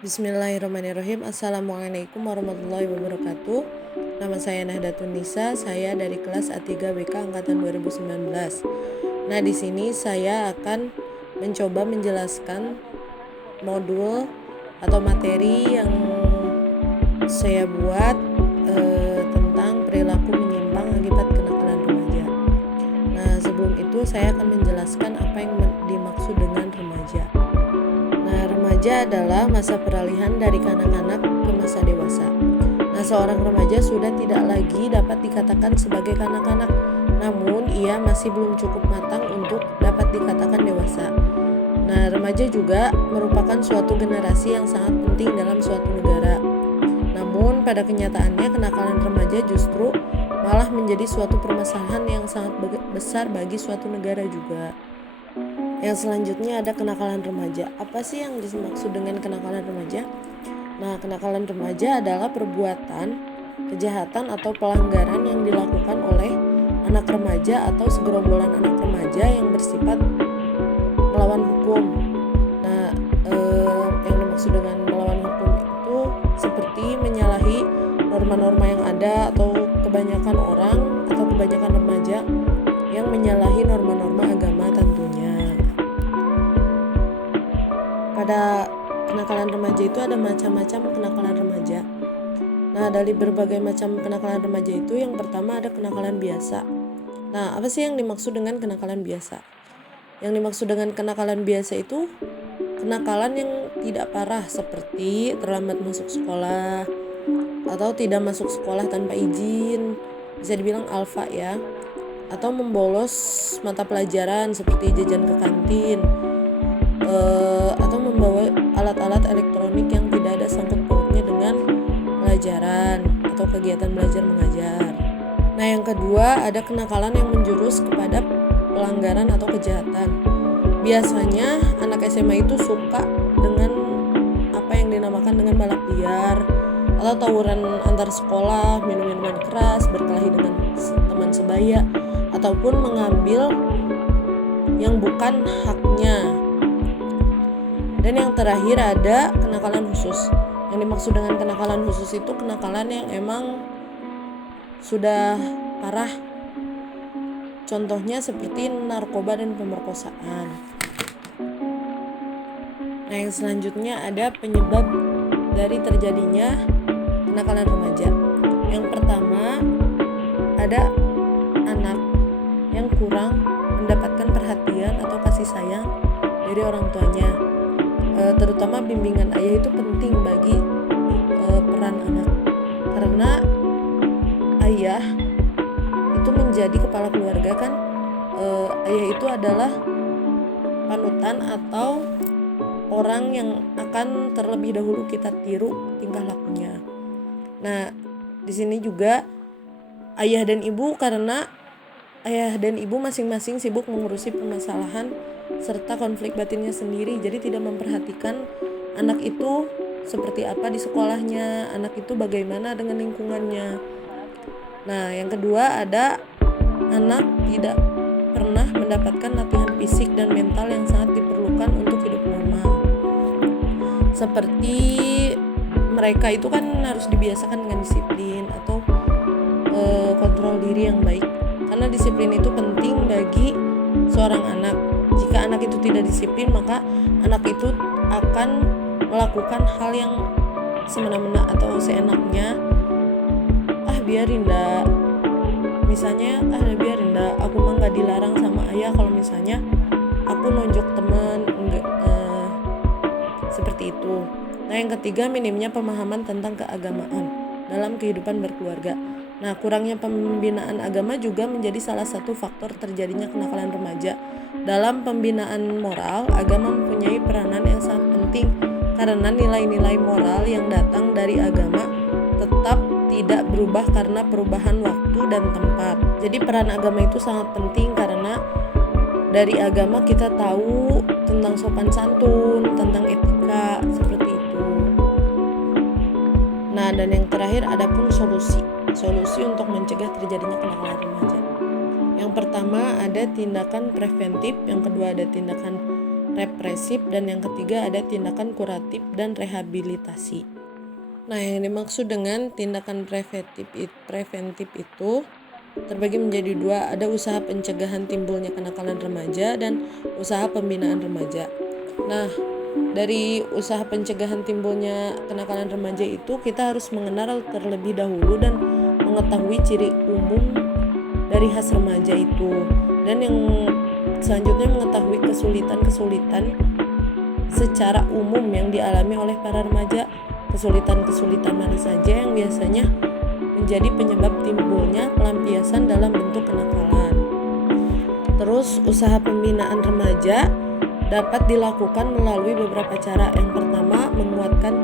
Bismillahirrahmanirrahim. Assalamualaikum warahmatullahi wabarakatuh. Nama saya Nahdatun Nisa, saya dari kelas A3 BK angkatan 2019. Nah, di sini saya akan mencoba menjelaskan modul atau materi yang saya buat tentang perilaku menyimpang akibat kenakalan remaja. Nah, sebelum itu saya akan menjelaskan apa yang dimaksud dengan remaja. Nah, remaja adalah masa peralihan dari kanak-kanak ke masa dewasa. Nah, seorang remaja sudah tidak lagi dapat dikatakan sebagai kanak-kanak, namun ia masih belum cukup matang untuk dapat dikatakan dewasa. Nah, remaja juga merupakan suatu generasi yang sangat penting dalam suatu negara. Namun, pada kenyataannya kenakalan remaja justru malah menjadi suatu permasalahan yang sangat besar bagi suatu negara juga. Yang selanjutnya ada kenakalan remaja. Apa sih yang dimaksud dengan kenakalan remaja? Nah, kenakalan remaja adalah perbuatan, kejahatan atau pelanggaran yang dilakukan oleh anak remaja atau segerombolan anak remaja yang bersifat melawan hukum. Nah, yang dimaksud dengan melawan hukum itu seperti menyalahi norma-norma yang ada, atau kebanyakan orang atau kebanyakan remaja yang menyalahi norma-norma agama tentunya. Pada kenakalan remaja itu ada macam-macam kenakalan remaja. Nah, dari berbagai macam kenakalan remaja itu, yang pertama ada kenakalan biasa. Nah, apa sih yang dimaksud dengan kenakalan biasa? Yang dimaksud dengan kenakalan biasa itu kenakalan yang tidak parah, seperti terlambat masuk sekolah atau tidak masuk sekolah tanpa izin, bisa dibilang alfa ya, atau membolos mata pelajaran seperti jajan ke kantin, atau membawa alat-alat elektronik yang tidak ada sangkut pautnya dengan pelajaran atau kegiatan belajar mengajar. Nah, yang kedua ada kenakalan yang menjurus kepada pelanggaran atau kejahatan. Biasanya anak SMA itu suka dengan apa yang dinamakan dengan balap liar atau tawuran antar sekolah, minum-minuman keras, berkelahi dengan teman sebaya, ataupun mengambil yang bukan haknya. Dan yang terakhir ada kenakalan khusus. Yang dimaksud dengan kenakalan khusus itu kenakalan yang emang sudah parah. Contohnya seperti narkoba dan pemerkosaan. Nah, yang selanjutnya ada penyebab dari terjadinya kenakalan remaja. Yang pertama ada anak yang kurang mendapatkan perhatian atau kasih sayang dari orang tuanya. Terutama bimbingan ayah itu penting bagi peran anak, karena ayah itu menjadi kepala keluarga kan. Ayah itu adalah panutan atau orang yang akan terlebih dahulu kita tiru tingkah lakunya. Nah, di sini juga ayah dan ibu, karena ayah dan ibu masing-masing sibuk mengurusi permasalahan serta konflik batinnya sendiri, jadi tidak memperhatikan anak itu seperti apa di sekolahnya, anak itu bagaimana dengan lingkungannya. Nah, yang kedua ada anak tidak pernah mendapatkan latihan fisik dan mental yang sangat diperlukan untuk hidup normal. Seperti mereka itu kan harus dibiasakan dengan disiplin atau kontrol diri yang baik, karena disiplin itu penting bagi seorang anak. Jika anak itu tidak disiplin, maka anak itu akan melakukan hal yang semena-mena atau seenaknya. Biarin dah, misalnya biarin dah, aku mah nggak dilarang sama ayah kalau misalnya aku nonjok teman, seperti itu. Nah, yang ketiga minimnya pemahaman tentang keagamaan dalam kehidupan berkeluarga. Nah, kurangnya pembinaan agama juga menjadi salah satu faktor terjadinya kenakalan remaja. Dalam pembinaan moral, agama mempunyai peranan yang sangat penting, karena nilai-nilai moral yang datang dari agama tetap tidak berubah karena perubahan waktu dan tempat. Jadi peran agama itu sangat penting, karena dari agama kita tahu tentang sopan santun, tentang etika, seperti itu. Nah, dan yang terakhir ada pun solusi untuk mencegah terjadinya kenakalan remaja. Yang pertama ada tindakan preventif, yang kedua ada tindakan represif, dan yang ketiga ada tindakan kuratif dan rehabilitasi. Nah, yang dimaksud dengan tindakan preventif itu terbagi menjadi dua, ada usaha pencegahan timbulnya kenakalan remaja dan usaha pembinaan remaja. Nah, dari usaha pencegahan timbulnya kenakalan remaja itu kita harus mengenal terlebih dahulu dan mengetahui ciri umum dari khas remaja itu, dan yang selanjutnya mengetahui kesulitan-kesulitan secara umum yang dialami oleh para remaja. Kesulitan-kesulitan mana saja yang biasanya menjadi penyebab timbulnya pelampiasan dalam bentuk kenakalan. Terus usaha pembinaan remaja dapat dilakukan melalui beberapa cara. Yang pertama, menguatkan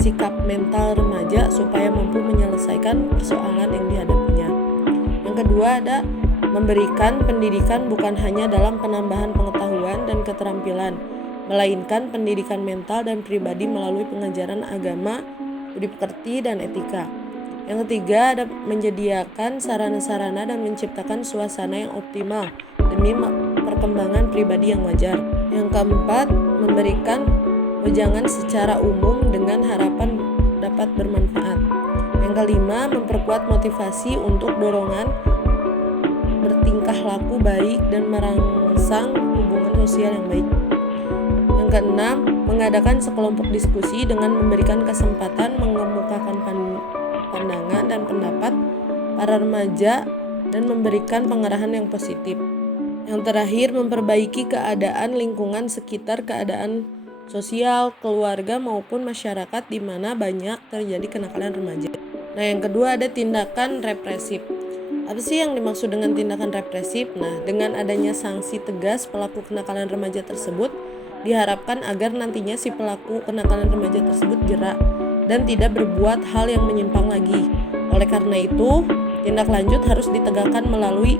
sikap mental remaja supaya mampu menyelesaikan persoalan yang dihadapinya. Yang kedua ada memberikan pendidikan bukan hanya dalam penambahan pengetahuan dan keterampilan, melainkan pendidikan mental dan pribadi melalui pengajaran agama, budi pekerti, dan etika. Yang ketiga ada menyediakan sarana-sarana dan menciptakan suasana yang optimal demi perkembangan pribadi yang wajar. Yang keempat, memberikan wejangan secara umum dengan harapan dapat bermanfaat. Yang kelima, memperkuat motivasi untuk dorongan bertingkah laku baik dan merangsang hubungan sosial yang baik. Yang keenam, mengadakan sekelompok diskusi dengan memberikan kesempatan mengemukakan pandangan dan pendapat para remaja dan memberikan pengarahan yang positif. Yang terakhir, memperbaiki keadaan lingkungan sekitar, keadaan sosial, keluarga maupun masyarakat di mana banyak terjadi kenakalan remaja. Nah, yang kedua ada tindakan represif. Apa sih yang dimaksud dengan tindakan represif? Nah, dengan adanya sanksi tegas pelaku kenakalan remaja tersebut, diharapkan agar nantinya si pelaku kenakalan remaja tersebut jerak dan tidak berbuat hal yang menyimpang lagi. Oleh karena itu, tindak lanjut harus ditegakkan melalui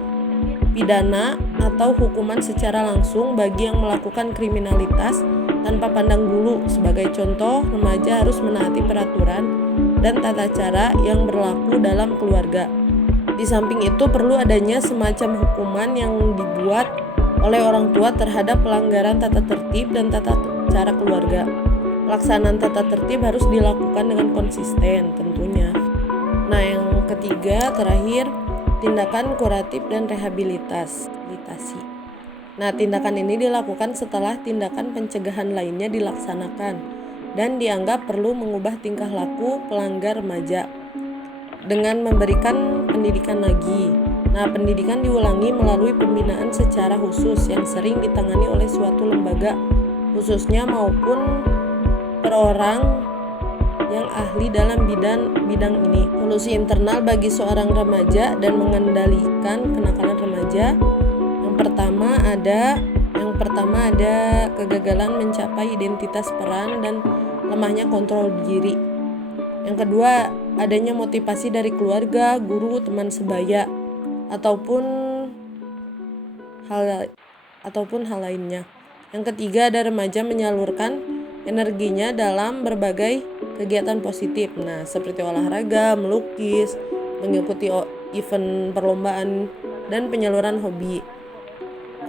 pidana atau hukuman secara langsung bagi yang melakukan kriminalitas tanpa pandang bulu. Sebagai contoh, remaja harus menaati peraturan dan tata cara yang berlaku dalam keluarga. Di samping itu, perlu adanya semacam hukuman yang dibuat oleh orang tua terhadap pelanggaran tata tertib dan tata cara keluarga. Pelaksanaan tata tertib harus dilakukan dengan konsisten tentunya. Nah, yang ketiga terakhir, tindakan kuratif dan rehabilitasi. Nah, tindakan ini dilakukan setelah tindakan pencegahan lainnya dilaksanakan dan dianggap perlu mengubah tingkah laku pelanggar remaja dengan memberikan pendidikan lagi. Nah, pendidikan diulangi melalui pembinaan secara khusus yang sering ditangani oleh suatu lembaga khususnya maupun per orang yang ahli dalam bidang ini. Solusi internal bagi seorang remaja dan mengendalikan kenakalan remaja. Yang pertama ada kegagalan mencapai identitas peran dan lemahnya kontrol diri. Yang kedua, adanya motivasi dari keluarga, guru, teman sebaya ataupun hal lainnya. Yang ketiga, ada remaja menyalurkan energinya dalam berbagai kegiatan positif. Nah, seperti olahraga, melukis, mengikuti event perlombaan, dan penyaluran hobi.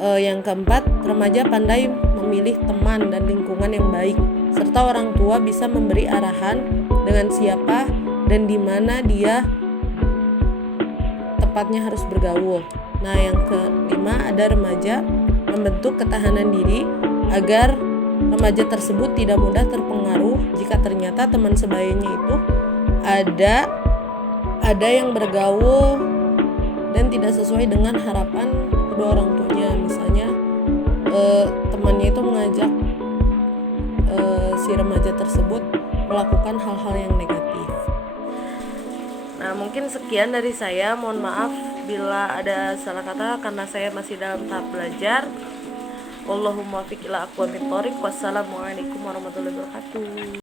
Yang keempat, remaja pandai memilih teman dan lingkungan yang baik, serta orang tua bisa memberi arahan dengan siapa dan di mana dia tepatnya harus bergaul. Nah, yang kelima, ada remaja membentuk ketahanan diri agar remaja tersebut tidak mudah terpengaruh jika ternyata teman sebayanya itu ada yang bergaul dan tidak sesuai dengan harapan kedua orang tuanya. Misalnya temannya itu mengajak si remaja tersebut melakukan hal-hal yang negatif. Nah, mungkin sekian dari saya. Mohon maaf bila ada salah kata karena saya masih dalam tahap belajar. Wallahumma fiq ila aqwamit thoriq. Wassalamualaikum warahmatullahi wabarakatuh.